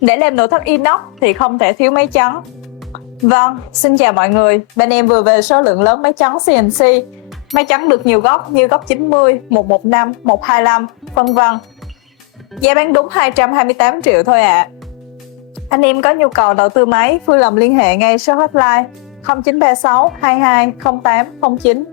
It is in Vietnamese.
Để làm nội thất inox thì không thể thiếu máy chắn. Vâng, xin chào mọi người, bên em vừa về số lượng lớn máy chắn CNC. Máy chắn được nhiều góc như góc 90, 115, 125, vân vân. Giá bán đúng 228 triệu thôi ạ. Anh em có nhu cầu đầu tư máy, vui lòng liên hệ ngay số hotline 0936 22 08 09.